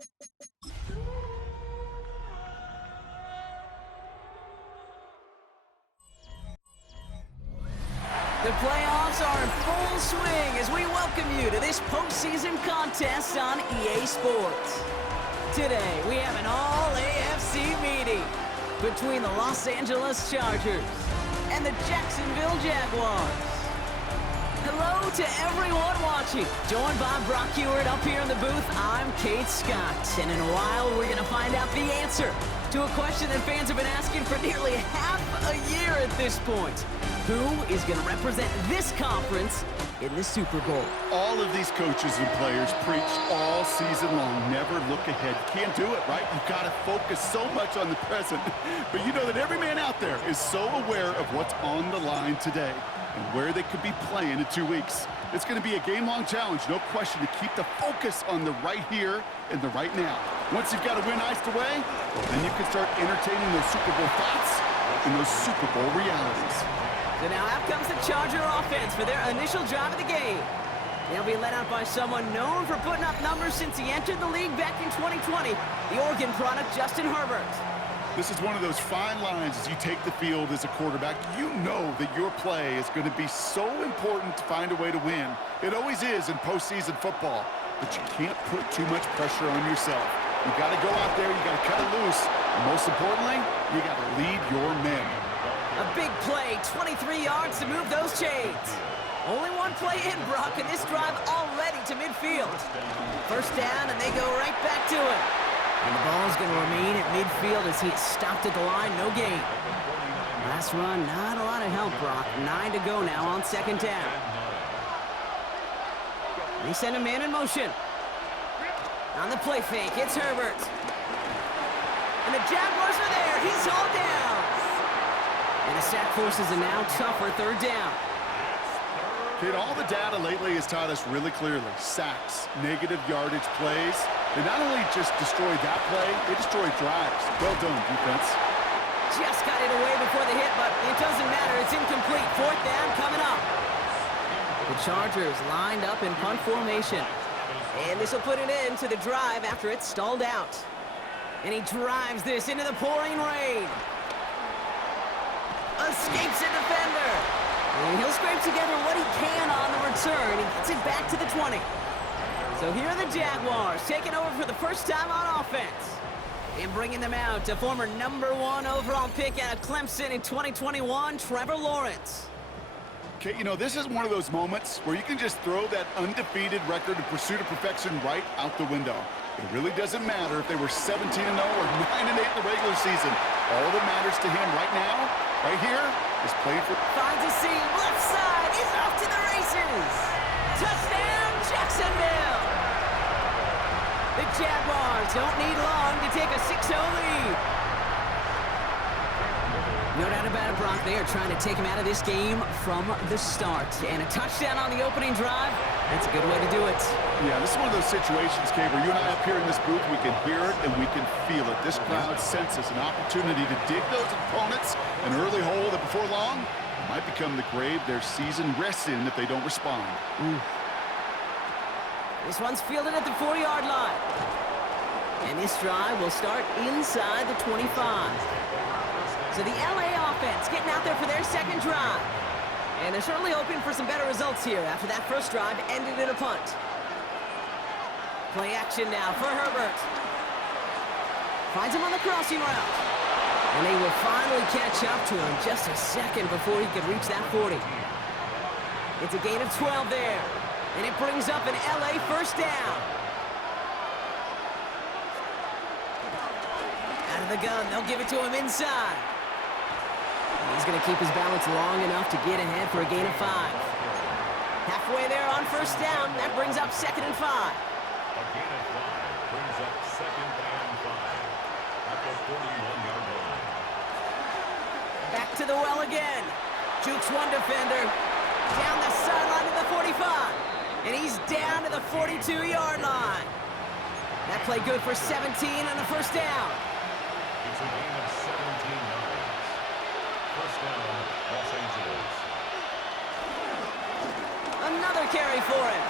The playoffs are in full swing as we welcome you to this postseason contest on EA Sports. Today, we have an all-AFC meeting between the Los Angeles Chargers and the Jacksonville Jaguars. Hello to everyone watching. Joined by Brock Ewart up here in the booth, I'm Kate Scott. And in a while, we're going to find out the answer to a question that fans have been asking for nearly half a year at this point. Who is going to represent this conference in the Super Bowl? All of these coaches and players preached all season long, never look ahead. Can't do it, right? You've got to focus so much on the present. But you know that every man out there is so aware of what's on the line today and where they could be playing in 2 weeks. It's going to be a game-long challenge, no question, to keep the focus on the right here and the right now. Once you've got a win iced away, well, then you can start entertaining those Super Bowl thoughts and those Super Bowl realities. So now out comes the Charger offense for their initial drive of the game. They'll be led out by someone known for putting up numbers since he entered the league back in 2020, the Oregon product, Justin Herbert. This is one of those fine lines as you take the field as a quarterback. You know that your play is going to be so important to find a way to win. It always is in postseason football, but you can't put too much pressure on yourself. You got to go out there, you got to cut it loose, and most importantly, you got to lead your men. A big play, 23 yards to move those chains. Only one play in, Brock, and this drive already to midfield. First down, and they go right back to it. And the ball's going to remain at midfield as he's stopped at the line, no gain. Last run, not a lot of help, Brock. 9 to go now on second down. They send a man in motion. On the play fake, it's Herbert. And the Jaguars are there. He's hauled down. And the sack forces a now tougher third down. Kid, all the data lately has taught us really clearly. Sacks, negative yardage plays. They not only just destroy that play, they destroy drives. Well done, defense. Just got it away before the hit, but it doesn't matter. It's incomplete. Fourth down coming up. The Chargers lined up in punt formation. And this will put an end to the drive after it's stalled out. And he drives this into the pouring rain. Escapes a defender. And he'll scrape together what he can on the return. He gets it back to the 20. So here are the Jaguars taking over for the first time on offense. And bringing them out to former #1 overall pick out of Clemson in 2021, Trevor Lawrence. Okay, you know, this is one of those moments where you can just throw that undefeated record in pursuit of perfection right out the window. It really doesn't matter if they were 17-0 or 9-8 in the regular season. All that matters to him right now, right here, is playing for... Finds a seam, left side, is off to the races. Touchdown, Jacksonville. The Jaguars don't need long to take a 6-0 lead. No doubt about it, Brock. They are trying to take him out of this game from the start. And a touchdown on the opening drive, that's a good way to do it. Yeah, this is one of those situations, Kate, where you and I up here in this booth, we can hear it and we can feel it. This crowd senses an opportunity to dig those opponents an early hole that before long might become the grave their season rests in if they don't respond. This one's fielded at the 4-yard line. And this drive will start inside the 25. So the LA offense getting out there for their second drive. And they're certainly hoping for some better results here after that first drive ended in a punt. Play action now for Herbert. Finds him on the crossing route. And they will finally catch up to him just a second before he could reach that 40. It's a gain of 12 there. And it brings up an LA first down. Out of the gun, they'll give it to him inside. He's going to keep his balance long enough to get ahead for a gain of 5. Halfway there on first down. That brings up 2nd and 5. A gain of 5 brings up 2nd and 5 at the 41-yard line. Back to the well again. Jukes one defender. Down the sideline to the 45. And he's down to the 42-yard line. That play good for 17 on the first down. It's a gain of 17 yards. First down, Los Angeles. Another carry for him.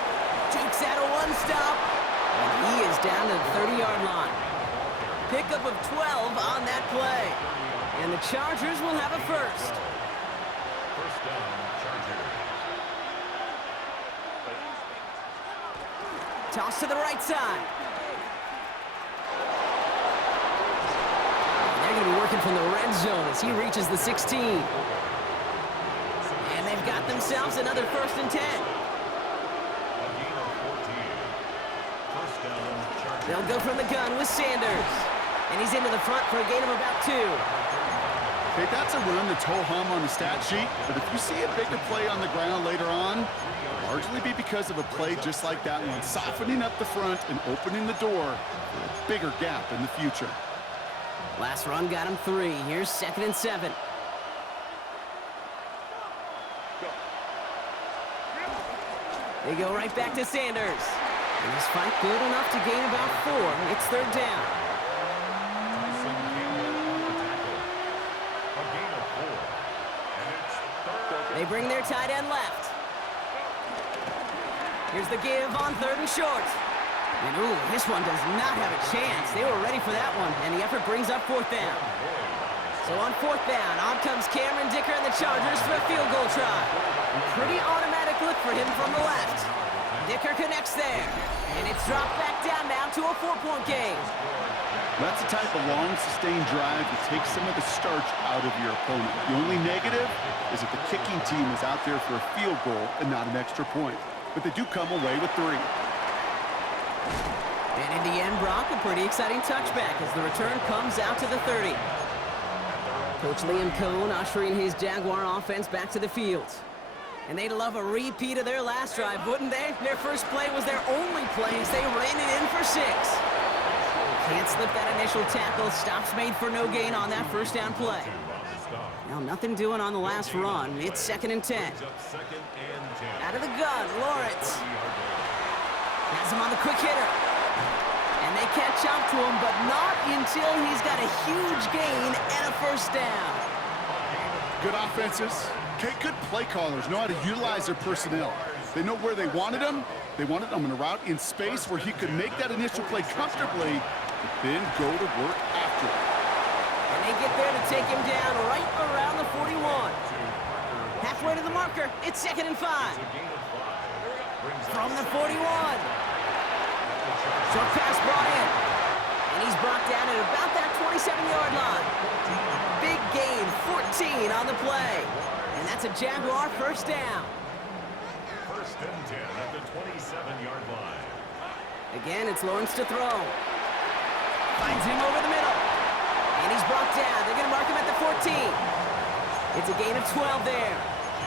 Jukes out a one-stop. And he is down to the 30-yard line. Pickup of 12 on that play. And the Chargers will have a first. First down, Chargers. Toss to the right side. And they're going to be working from the red zone as he reaches the 16. And they've got themselves another 1st and 10. They'll go from the gun with Sanders. And he's into the front for a gain of about 2. Okay, that's a run that's ho-hum on the stat sheet, but if you see a bigger play on the ground later on, it'll largely be because of a play just like that one, softening up the front and opening the door for a bigger gap in the future. Last run got him 3. Here's 2nd and 7. They go right back to Sanders. And this fight good enough to gain about 4. It's 3rd down. They bring their tight end left. Here's the give on 3rd and short. And ooh, this one does not have a chance. They were ready for that one, and the effort brings up 4th down. So on 4th down, on comes Cameron Dicker and the Chargers for a field goal try. Pretty automatic look for him from the left. Dicker connects there, and it's dropped back down now to a 4-point game. That's the type of long, sustained drive that takes some of the starch out of your opponent. The only negative is that the kicking team is out there for a field goal and not an extra point. But they do come away with 3. And in the end, Brock, a pretty exciting touchback as the return comes out to the 30. Coach Liam Cohn ushering his Jaguar offense back to the field. And they'd love a repeat of their last drive, wouldn't they? Their first play was their only play as they ran it in for 6. Can't slip that initial tackle. Stops made for no gain on that 1st down play. Now nothing doing on the last run. It's 2nd and 10. Out of the gun, Lawrence. Has him on the quick hitter. And they catch up to him, but not until he's got a huge gain and a 1st down. Good offenses. Okay, good play callers know how to utilize their personnel. They know where they wanted him. They wanted him in a route in space where he could make that initial play comfortably, but then go to work after it. And they get there to take him down right around the 41. Halfway to the marker, it's 2nd and 5. From the 41. Short pass brought in. And he's brought down at about that 27-yard line. Big gain, 14 on the play. And that's a Jaguar 1st down. 1st and 10 at the 27-yard line. Again, it's Lawrence to throw. Finds him over the middle. And he's brought down. They're going to mark him at the 14. It's a gain of 12 there.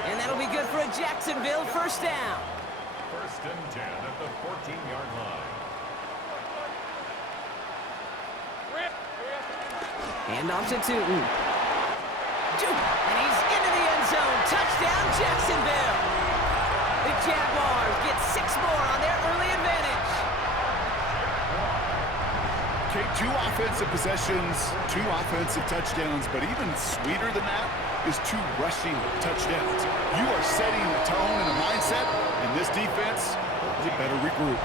And that'll be good for a Jacksonville 1st down. 1st and 10 at the 14-yard line. Hand off to Tootin. And he's into the end zone. Touchdown, Jacksonville. The Jaguars get 6 more on their early advantage. Okay, 2 offensive possessions, 2 offensive touchdowns, but even sweeter than that is 2 rushing touchdowns. You are setting a tone and a mindset, and this defense, they better regroup.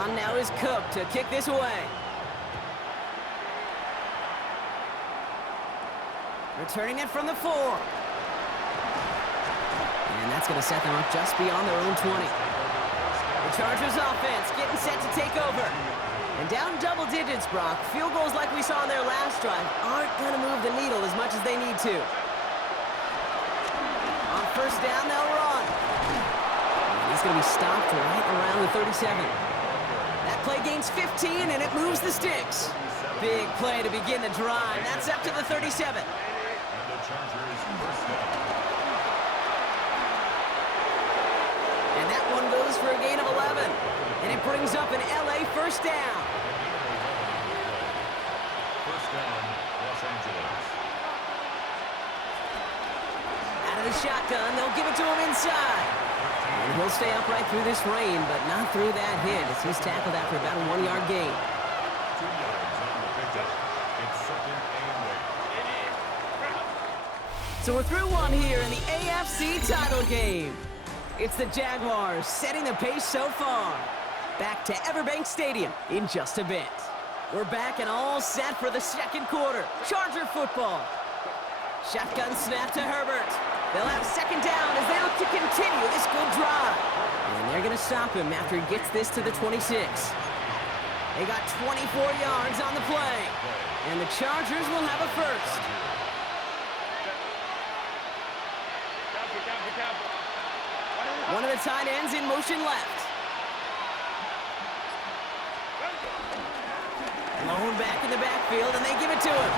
On now is Cook to kick this away. Returning it from the 4. And that's going to set them up just beyond their own 20. The Chargers offense getting set to take over. And down double digits, Brock. Field goals like we saw on their last drive aren't going to move the needle as much as they need to. On 1st down, they'll run. And he's going to be stopped right around the 37. That play gains 15, and it moves the sticks. Big play to begin the drive. That's up to the 37. And the Chargers 1st down. And that one goes for a gain of 11. And it brings up an LA 1st down. 1st down, Los Angeles. Out of the shotgun, they'll give it to him inside. And he'll stay upright through this rain, but not through that hit as he's tackled after about a 1-yard gain. 2 yards on the pickup. It's 2nd and 8. So we're through one here in the AFC title game. It's the Jaguars setting the pace so far. Back to Everbank Stadium in just a bit. We're back and all set for the second quarter. Charger football. Shotgun snap to Herbert. They'll have second down as they look to continue this good drive. And they're going to stop him after he gets this to the 26. They got 24 yards on the play. And the Chargers will have a first. One of the tight ends in motion left. Blown back in the backfield, and they give it to him.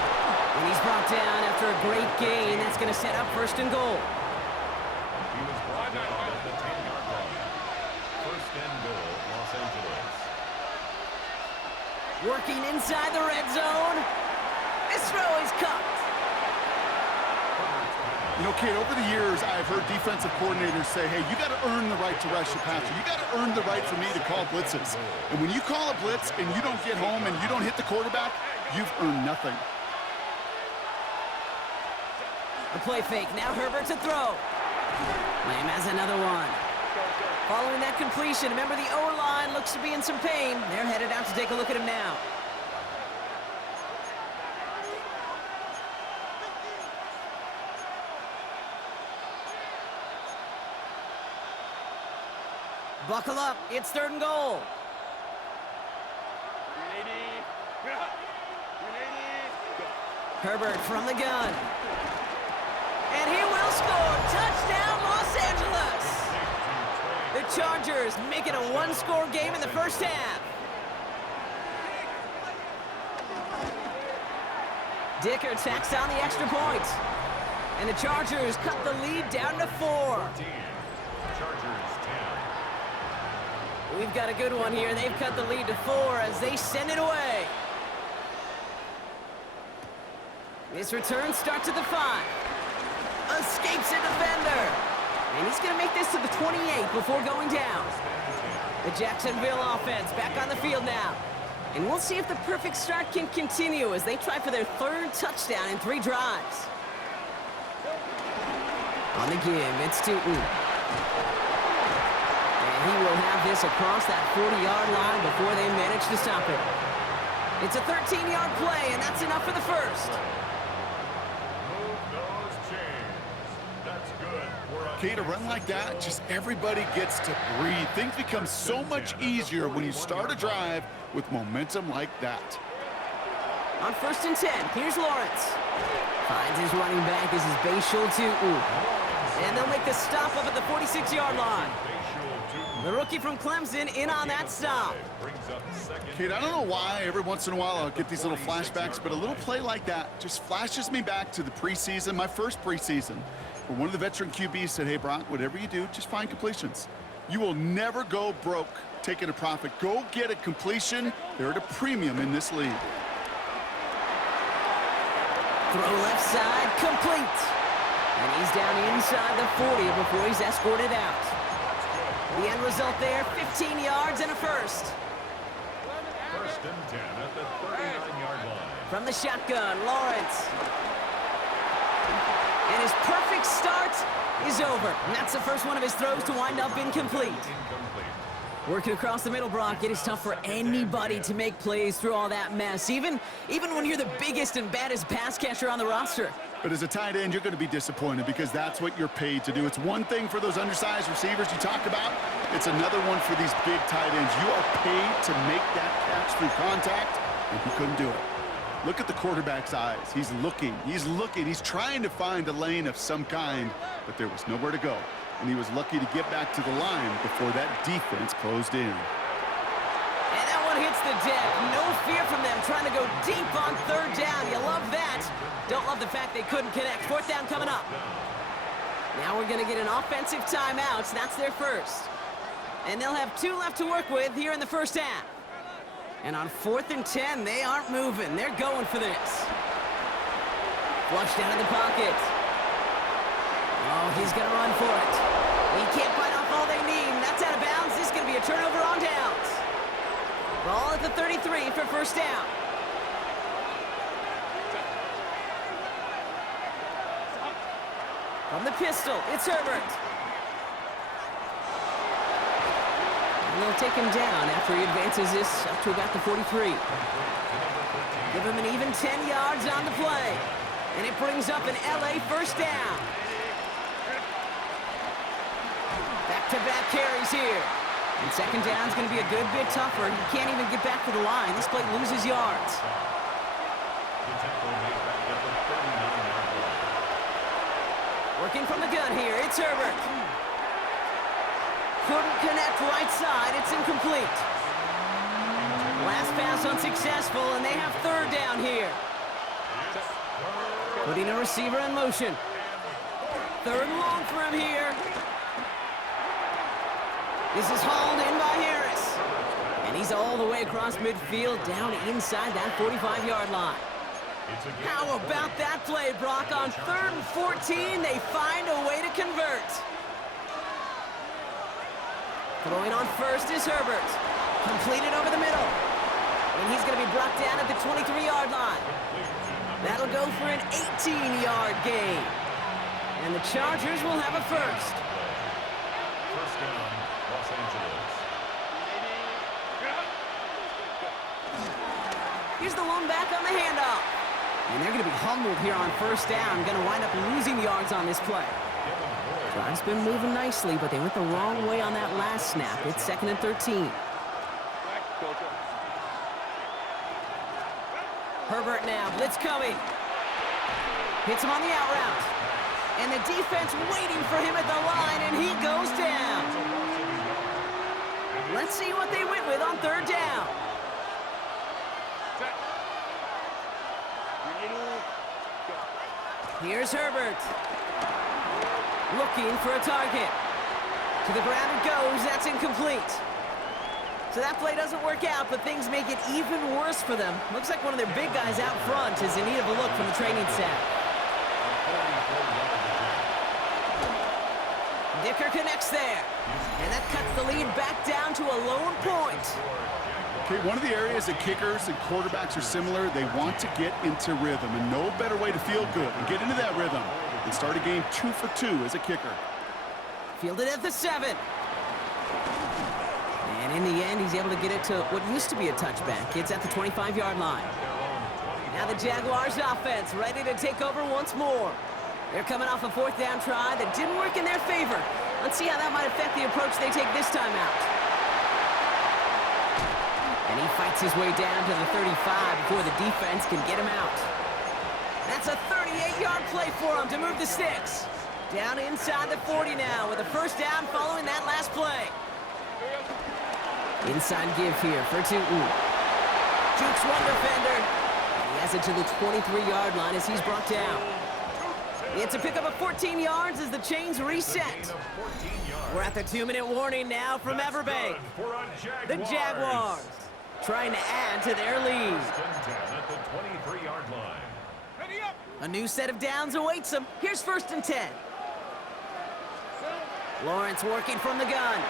And he's brought down after a great gain. That's going to set up first and goal. He was brought down at the 10-yard line. First and goal, Los Angeles. Working inside the red zone. This throw is caught. You know, kid, over the years, I've heard defensive coordinators say, hey, you got to earn the right to rush the passer. You got to earn the right for me to call blitzes. And when you call a blitz and you don't get home and you don't hit the quarterback, you've earned nothing. The play fake. Now Herbert to throw. Lamb has another one. Following that completion, remember the O-line looks to be in some pain. They're headed out to take a look at him now. Buckle up, it's third and goal. Herbert from the gun. And he will score. Touchdown, Los Angeles. The Chargers make it a one-score game in the first half. Dicker tacks on the extra point. And the Chargers cut the lead down to 4. Chargers 10. We've got a good one here. They've cut the lead to 4 as they send it away. This return starts at the 5. Escapes a defender. And he's going to make this to the 28 before going down. The Jacksonville offense back on the field now. And we'll see if the perfect start can continue as they try for their third touchdown in 3 drives. On the give, it's Tootin. And he will have this across that 40-yard line before they manage to stop it. It's a 13-yard play, and that's enough for the first. Okay, to run like that, just everybody gets to breathe. Things become so much easier when you start a drive with momentum like that. On first and 10, here's Lawrence. Finds his running back. This is Bashul Tootin. And they'll make the stop up at the 46-yard line. The rookie from Clemson in on that stop. Kate, I don't know why every once in a while I'll get these little flashbacks, but a little play like that just flashes me back to the preseason, my first preseason, where one of the veteran QBs said, hey, Brock, whatever you do, just find completions. You will never go broke taking a profit. Go get a completion. They're at a premium in this league. Throw left side, complete. And he's down inside the 40 before he's escorted out. The end result there, 15 yards and a first. First and 10 at the 39-yard line. From the shotgun, Lawrence. And his perfect start is over. And that's the first one of his throws to wind up incomplete. Working across the middle, Brock, it is tough for anybody to make plays through all that mess, even when you're the biggest and baddest pass catcher on the roster. But as a tight end, you're going to be disappointed because that's what you're paid to do. It's one thing for those undersized receivers you talk about. It's another one for these big tight ends. You are paid to make that catch through contact, and he couldn't do it. Look at the quarterback's eyes. He's looking. He's trying to find a lane of some kind, but there was nowhere to go. And he was lucky to get back to the line before that defense closed in. And that one hits the deck. No fear from them trying to go deep on third down. You love that. Don't love the fact they couldn't connect. Fourth down coming up. Now we're going to get an offensive timeout. So that's their first. And they'll have 2 left to work with here in the first half. And on 4th and 10, they aren't moving. They're going for this. Flushed out of the pocket. Oh, he's going to run for it. He can't bite off all they need. That's out of bounds. This is going to be a turnover on downs. Ball at the 33 for first down. From the pistol, it's Herbert. they'll take him down after he advances this up to about the 43. Give him an even 10 yards on the play. And it brings up an LA first down. Back-to-back carries here. And second down is going to be a good bit tougher. He can't even get back to the line. This play loses yards. Working from the gun here, it's Herbert. Couldn't connect right side, it's incomplete. Last pass unsuccessful, and they have third down here. Putting a receiver in motion. Third and long for him here. This is hauled in by Harris. And he's all the way across midfield, down inside that 45-yard line. How about that play, Brock? On 3rd and 14, they find a way to convert. Throwing on first is Herbert. Completed over the middle. And he's going to be brought down at the 23-yard line. That'll go for an 18-yard gain. And the Chargers will have a first. First down, Los Angeles. Here's the lone back on the handoff. And they're going to be humbled here on first down. Going to wind up losing yards on this play. Drive's been moving nicely, but they went the wrong way on that last snap. It's 2nd and 13. Herbert now, blitz coming. Hits him on the out route. And the defense waiting for him at the line, and he goes down. Let's see what they went with on 3rd down. Here's Herbert. Looking for a target. To the ground it goes. That's incomplete. So that play doesn't work out, but things make it even worse for them. Looks like one of their big guys out front is in need of a look from the training staff. Dicker connects there. And that cuts the lead back down to a lone point. Okay, one of the areas that kickers and quarterbacks are similar, they want to get into rhythm, and no better way to feel good and get into that rhythm than start a game 2 for 2 as a kicker. Fielded at the 7. And in the end, he's able to get it to what used to be a touchback. It's at the 25-yard line. Now the Jaguars offense ready to take over once more. They're coming off a 4th down try that didn't work in their favor. Let's see how that might affect the approach they take this time out. And he fights his way down to the 35 before the defense can get him out. That's a 38-yard play for him to move the sticks. Down inside the 40 now with a first down following that last play. Inside give here for Tootin. Jukes one defender. And he has it to the 23-yard line as he's brought down. It's a pickup of 14 yards as the chains reset. We're at the 2-minute warning now from Everbank. The Jaguars trying to add to their lead. At the 23-yard line. A new set of downs awaits them. Here's 1st and 10. Lawrence working from the gun.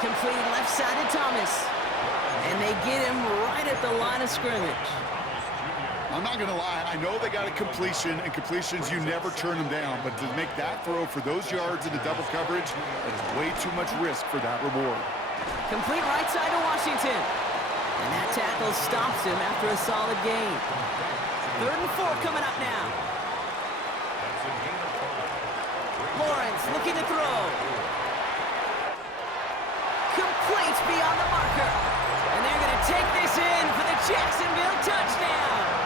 Completed left side to Thomas. And they get him right at the line of scrimmage. I'm not going to lie, I know they got a completion, and completions, you never turn them down, but to make that throw for those yards into double coverage, that is way too much risk for that reward. Complete right side to Washington. And that tackle stops him after a solid gain. 3rd and 4 coming up now. Lawrence looking to throw. Complete beyond the marker. And they're going to take this in for the Jacksonville touchdown.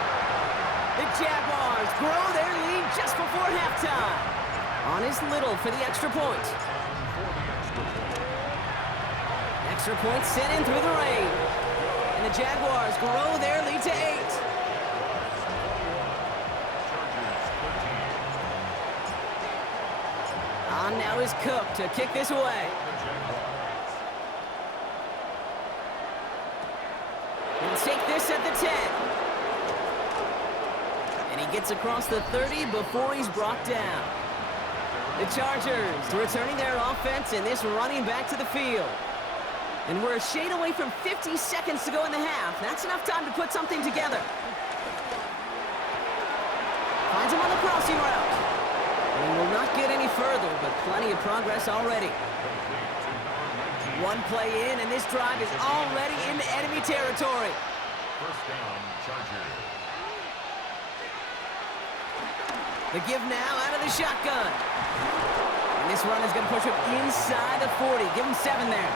The Jaguars grow their lead just before halftime. On is Little for the extra point. Extra point sent in through the rain. And the Jaguars grow their lead to 8. On now is Cook to kick this away. He'll take this at the 10. And he gets across the 30 before he's brought down. The Chargers returning their offense and this running back to the field. And we're a shade away from 50 seconds to go in the half. That's enough time to put something together. Finds him on the crossing route. And he will not get any further, but plenty of progress already. One play in, and this drive is already into enemy territory. First down, Chargers. The give now out of the shotgun. And this run is going to push him inside the 40. Give him 7 there.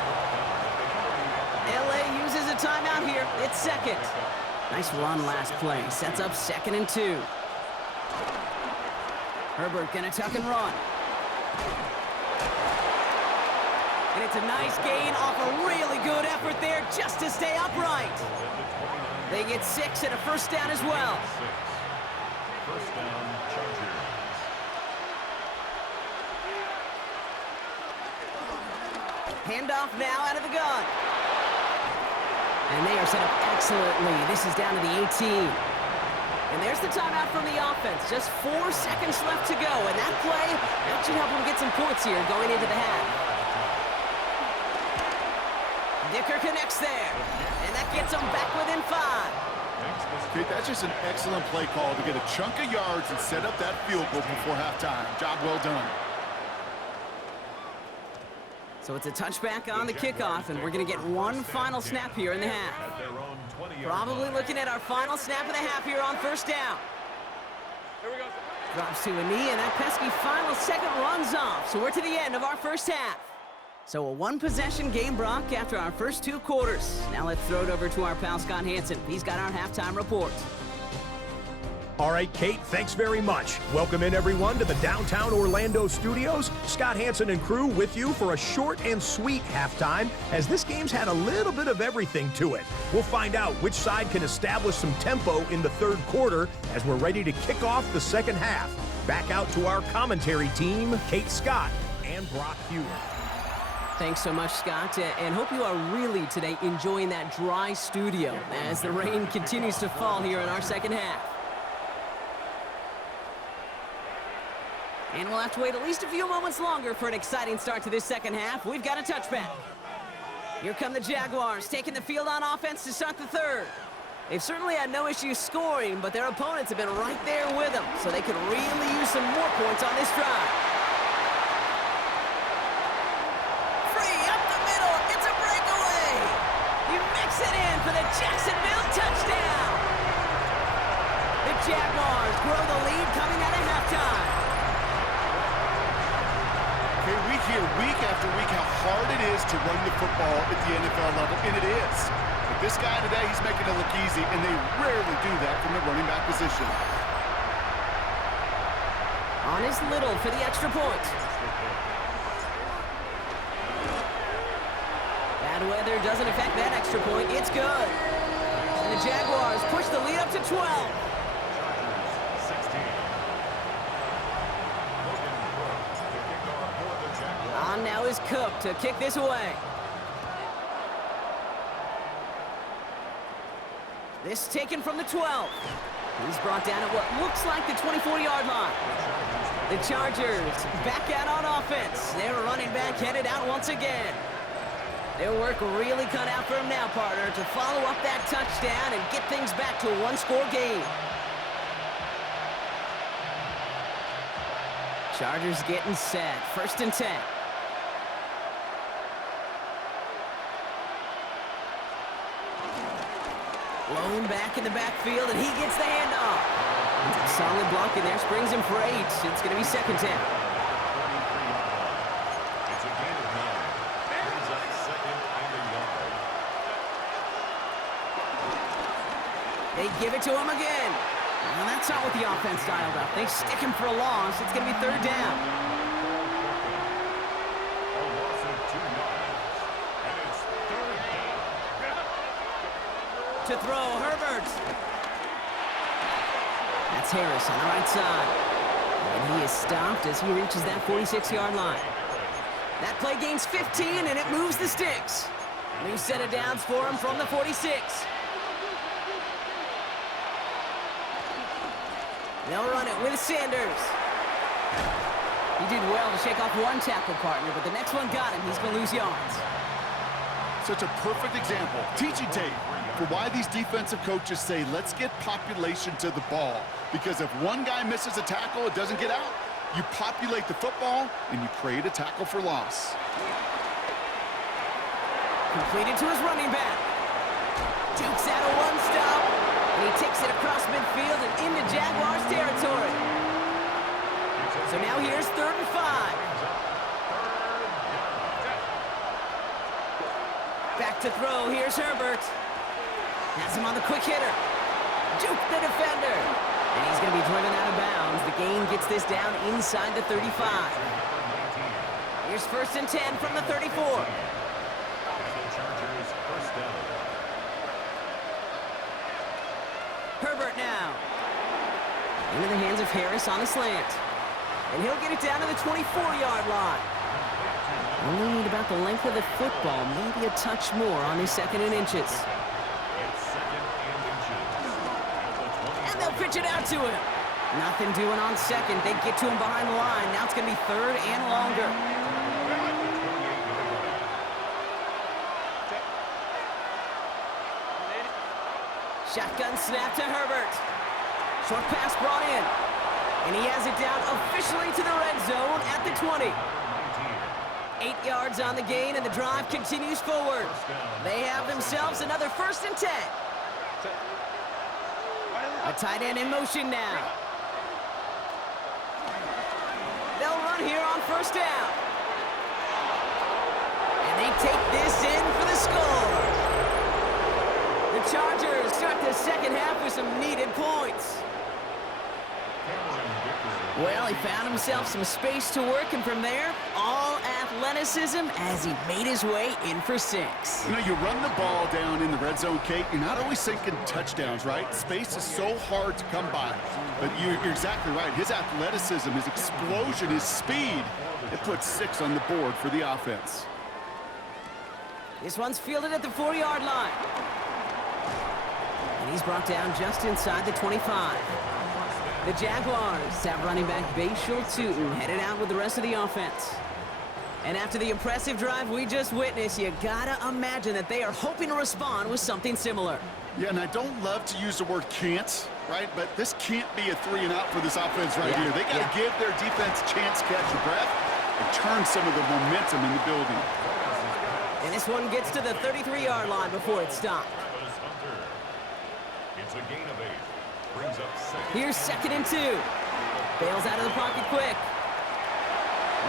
LA uses a timeout here. It's second. Nice run last play. Sets up 2nd and 2. Herbert going to tuck and run. And it's a nice gain off a really good effort there just to stay upright. They get 6 and a first down as well. First down, Chargers. Handoff now out of the gun. And they are set up excellently. This is down to the 18. And there's the timeout from the offense. Just 4 seconds left to go. And that play, that should help them get some points here going into the half. Dicker connects there. And that gets them back within 5. Okay, that's just an excellent play call to get a chunk of yards and set up that field goal before halftime. Job well done. So it's a touchback on the kickoff, and we're going to get one final snap here in the half. Probably looking at our final snap of the half here on first down. Here we go. Drops to a knee, and that pesky final second runs off. So we're to the end of our first half. So a one-possession game, Brock, after our first 2 quarters. Now let's throw it over to our pal Scott Hansen. He's got our halftime report. All right, Kate, thanks very much. Welcome in, everyone, to the downtown Orlando studios. Scott Hansen and crew with you for a short and sweet halftime, as this game's had a little bit of everything to it. We'll find out which side can establish some tempo in the third quarter as we're ready to kick off the second half. Back out to our commentary team, Kate Scott and Brock Hughes. Thanks so much, Scott, and hope you are really today enjoying that dry studio as the rain continues to fall here in our second half. And we'll have to wait at least a few moments longer for an exciting start to this second half. We've got a touchback. Here come the Jaguars, taking the field on offense to start the third. They've certainly had no issues scoring, but their opponents have been right there with them, so they could really use some more points on this drive. Free up the middle, it's a breakaway. You mix it in for the Jacksonville touchdown. The Jaguars grow the lead coming out of halftime. Okay, we hear week after week how hard it is to run the football at the NFL level, and it is. But this guy today, he's making it look easy, and they rarely do that from the running back position. On is Little for the extra point. Bad weather doesn't affect that extra point. It's good. And the Jaguars push the lead up to 12. On now is Cook to kick this away. This taken from the 12. He's brought down at what looks like the 24-yard line. The Chargers back out on offense. Their running back headed out once again. Their work really cut out for him now, partner, to follow up that touchdown and get things back to a one-score game. Chargers getting set. 1st and 10. Blown back in the backfield, and he gets the handoff. Solid block in there, springs him for 8. It's going to be 2nd down. It's a gain of 9. Brings up 2nd and a yard. They give it to him again. Well, that's not what the offense dialed up. They stick him for a loss. It's going to be 3rd down. A loss of 2 yards. And it's 3rd down. To throw, Herbert. That's Harris on the right side. And he is stopped as he reaches that 46-yard line. That play gains 15, and it moves the sticks. New set of downs for him from the 46. They'll run it with Sanders. He did well to shake off one tackle partner, but the next one got him. He's going to lose yards. Such a perfect example, teaching tape, for why these defensive coaches say, let's get population to the ball. Because if one guy misses a tackle, it doesn't get out. You populate the football, and you create a tackle for loss. Completed to his running back. Jukes out a one-stop, and he takes it across midfield and into Jaguars territory. So now here's 3rd and 5. Back to throw, here's Herbert. Has him on the quick hitter. Juke the defender. And he's going to be driven out of bounds. The gain gets this down inside the 35. Here's 1st and 10 from the 34. Herbert now. Into the hands of Harris on the slant. And he'll get it down to the 24-yard line. Only need about the length of the football, maybe a touch more on his 2nd and inches. And they'll pitch it out to him. Nothing doing on 2nd. They get to him behind the line. Now it's going to be 3rd and longer. Shotgun snap to Herbert. Short pass brought in. And he has it down officially to the red zone at the 20. 8 yards on the gain, and the drive continues forward. They have themselves another 1st and 10. A tight end in motion now. They'll run here on 1st down. And they take this in for the score. The Chargers start the 2nd half with some needed points. Well, he found himself some space to work, and from there, all athleticism as he made his way in for 6. You know, you run the ball down in the red zone, Kate, you're not always thinking touchdowns, right? Space is so hard to come by. But you're exactly right. His athleticism, his explosion, his speed, it puts 6 on the board for the offense. This one's fielded at the 4-yard line. And he's brought down just inside the 25. The Jaguars have running back Bashal Tootin headed out with the rest of the offense. And after the impressive drive we just witnessed, you gotta imagine that they are hoping to respond with something similar. Yeah, and I don't love to use the word can't, right? But this can't be a 3 and out for this offense right here. They gotta give their defense a chance to catch your breath and turn some of the momentum in the building. And this one gets to the 33-yard line before it's stopped. It's a gain of 8. Brings up 2nd. Here's 2nd and 2. Bails out of the pocket quick.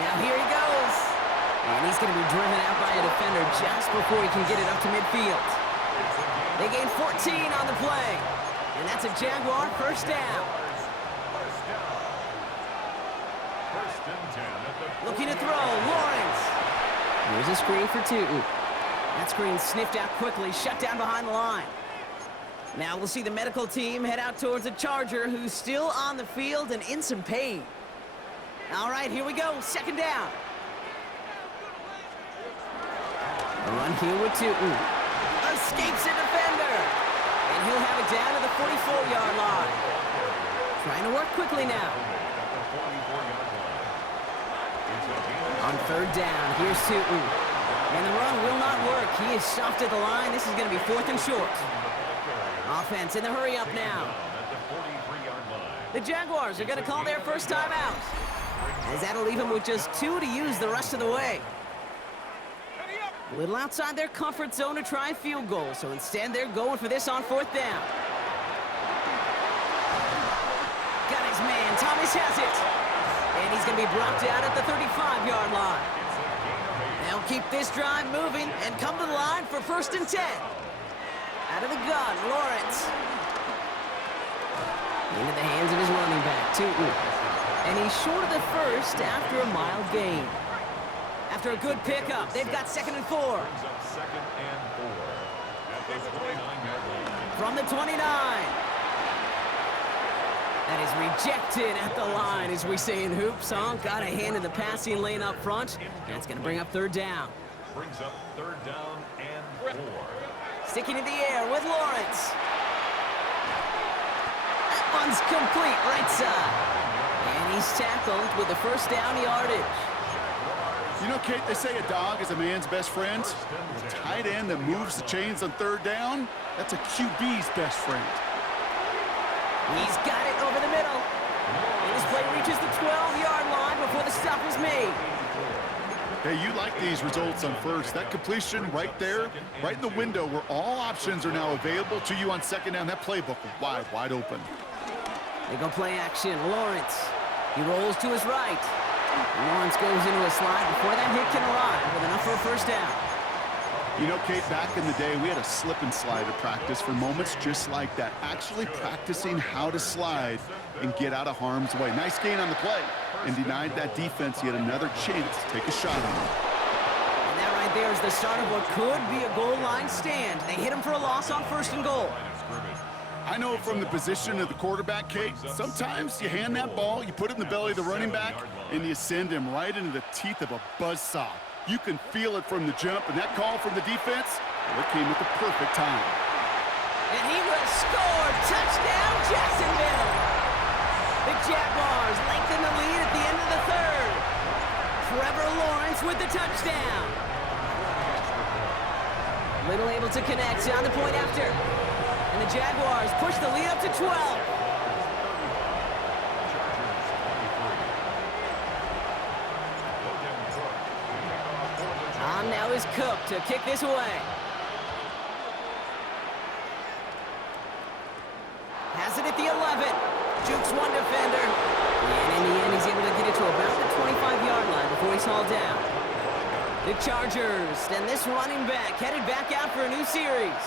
Now here he goes. And he's going to be driven out by a defender just before he can get it up to midfield. They gain 14 on the play. And that's a Jaguar 1st down. Looking to throw, Lawrence. Here's a screen for Tootin. That screen sniffed out quickly, shut down behind the line. Now we'll see the medical team head out towards the Charger, who's still on the field and in some pain. All right, here we go, 2nd down. A run here with Tootin. Escapes a defender. And he'll have it down to the 44-yard line. Trying to work quickly now. On 3rd down, here's Tootin. And the run will not work. He is soft at the line. This is going to be 4th and short. Offense in the hurry up now. The Jaguars are going to call their first time out, as that'll leave them with just 2 to use the rest of the way. A little outside their comfort zone to try a field goal, so instead they're going for this on 4th down. Got his man, Thomas has it. And he's going to be brought down at the 35-yard line. They'll keep this drive moving and come to the line for 1st and 10. Out of the gun, Lawrence. Into the hands of his running back, Tootin. And he's short of the 1st after a mild gain. After a good pickup, they've got 2nd and 4. From the 29. That is rejected at the line, as we say in hoops, huh? Got a hand in the passing lane up front. That's going to bring up 3rd down. Brings up 3rd down and 4. Sticking in the air with Lawrence. That one's complete right side. And he's tackled with the 1st down yardage. You know, Kate, they say a dog is a man's best friend. A tight end that moves the chains on 3rd down, that's a QB's best friend. He's got it over the middle. And his play reaches the 12-yard line before the stop is made. Hey, you like these results on first. That completion right there, right in the window where all options are now available to you on second down. That playbook wide open. They go play action. Lawrence. He rolls to his right. Lawrence goes into a slide before that hit can arrive with enough for a first down. You know, Kate, back in the day, we had a slip and slide at practice for moments just like that. Actually practicing how to slide and get out of harm's way. Nice gain on the play. And denied that defense yet another chance to take a shot on him. And that right there is the start of what could be a goal line stand. They hit him for a loss on first and goal. I know from the position of the quarterback, Kate, sometimes you hand that ball, you put it in the belly of the running back, and you send him right into the teeth of a buzzsaw. You can feel it from the jump, and that call from the defense, well, it came at the perfect time. And he will score. Touchdown, Jacksonville. The Jaguars lengthen the lead at the end of the third. Trevor Lawrence with the touchdown. Little able to connect on the point after. And the Jaguars push the lead up to 12. On now is Cook to kick this away. Has it at the 11. Jukes one defender. And in the end, he's able to get it to about the 25-yard line before he's hauled down. The Chargers, and this running back headed back out for a new series.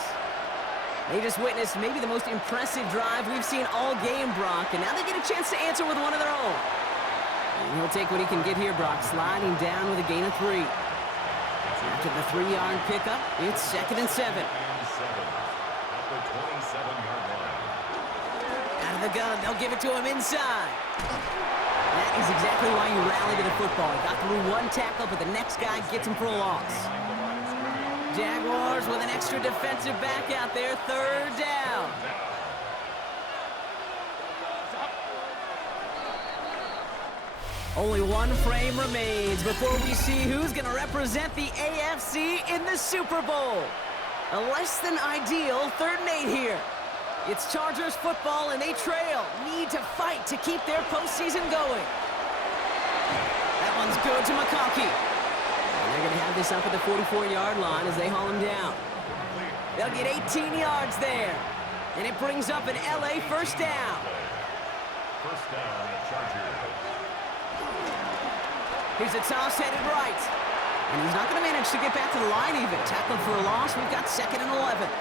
They just witnessed maybe the most impressive drive we've seen all game, Brock, and now they get a chance to answer with one of their own. And he'll take what he can get here, Brock, sliding down with a gain of 3. After the 3-yard pickup, it's 2nd and 7. Out of the gun, they'll give it to him inside. That is exactly why you rally to the football. He got through one tackle, but the next guy gets him for a loss. Jaguars with an extra defensive back out there, 3rd down. Only one frame remains before we see who's going to represent the AFC in the Super Bowl. A less than ideal 3rd and 8 here. It's Chargers football, and they trail. Need to fight to keep their postseason going. That one's good to McConkey. And they're going to have this up at the 44-yard line as they haul him down. They'll get 18 yards there. And it brings up an LA first down. First down, Chargers. Here's a toss headed right. And he's not going to manage to get back to the line even. Tackled for a loss. We've got 2nd and 11.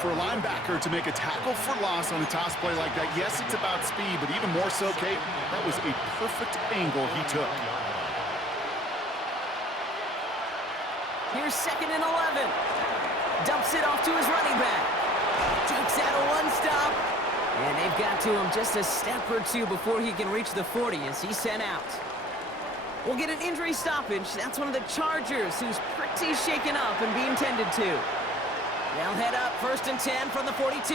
For a linebacker to make a tackle for loss on a toss play like that, yes, it's about speed, but even more so, Kate, that was a perfect angle he took. Here's 2nd and 11. Dumps it off to his running back. Jukes out a one-stop. And they've got to him just a step or two before he can reach the 40 as he's sent out. We'll get an injury stoppage. That's one of the Chargers who's pretty shaken up and being tended to. They'll head up 1st and 10 from the 42.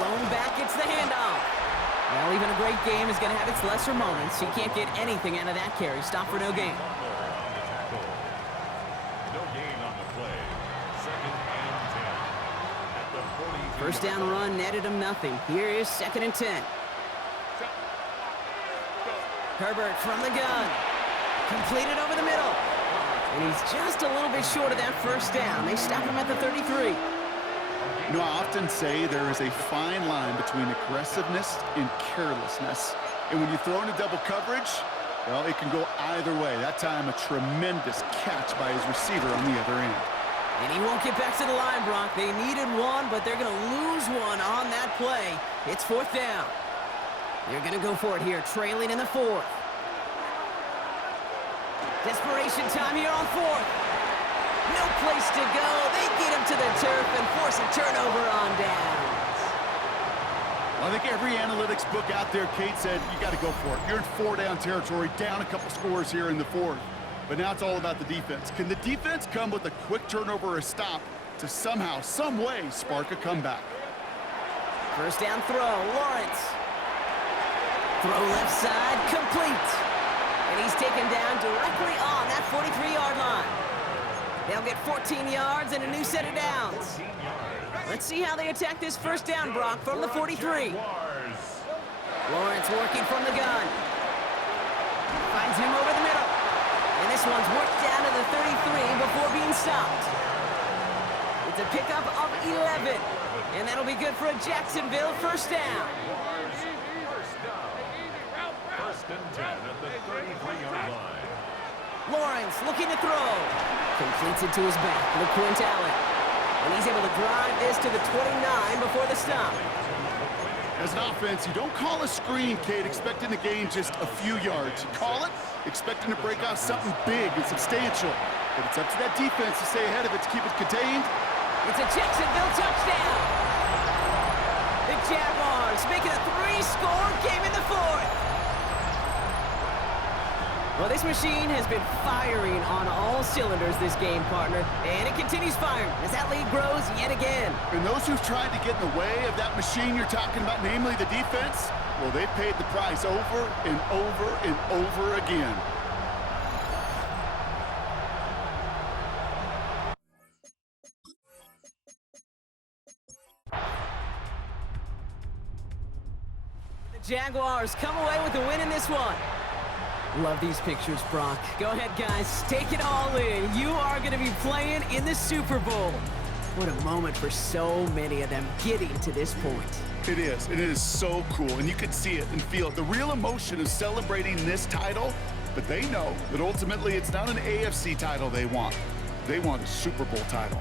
Lone back gets the handoff. Well, even a great game is going to have its lesser moments. He can't get anything out of that carry. Stop for no gain. No gain on the play. 2nd and 10. At the 40. First down run netted him nothing. Here is 2nd and 10. Herbert from the gun. Completed over the middle. And he's just a little bit short of that first down. They stop him at the 33. You know, I often say there is a fine line between aggressiveness and carelessness. And when you throw into double coverage, well, it can go either way. That time, a tremendous catch by his receiver on the other end. And he won't get back to the line, Brock. They needed one, but they're going to lose one on that play. It's 4th down. They're going to go for it here, trailing in the 4th. Desperation time here on 4th. No place to go. They get him to the turf and force a turnover on downs. Well, I think every analytics book out there, Kate, said you got to go for it. You're in 4-down territory, down a couple scores here in the 4th. But now it's all about the defense. Can the defense come with a quick turnover or a stop to somehow, some way, spark a comeback? First down throw, Lawrence. Throw left side, complete. And he's taken down directly on that 43-yard line. They'll get 14 yards and a new set of downs. 14 yards. Let's see how they attack this first down, Brock, from the 43. Lawrence working from the gun. Finds him over the middle. And this one's worked down to the 33 before being stopped. It's a pickup of 11. And that'll be good for a Jacksonville first down. First and 10 at the 33-yard line. Lawrence looking to throw. Completes it to his back, LeQuint Allen. And he's able to drive this to the 29 before the stop. As an offense, you don't call a screen, Kate, expecting to gain just a few yards. You call it expecting to break out something big and substantial. But it's up to that defense to stay ahead of it to keep it contained. It's a Jacksonville touchdown. The Jaguars making a 3-score game in the fourth. Well, this machine has been firing on all cylinders this game, partner. And it continues firing as that lead grows yet again. And those who've tried to get in the way of that machine you're talking about, namely the defense, well, they've paid the price over and over and over again. The Jaguars come away with the win in this one. Love these pictures, Brock. Go ahead, guys. Take it all in. You are going to be playing in the Super Bowl. What a moment for so many of them getting to this point. It is, and it is so cool, and you can see it and feel it. The real emotion of celebrating this title, but they know that ultimately it's not an AFC title they want. They want a Super Bowl title.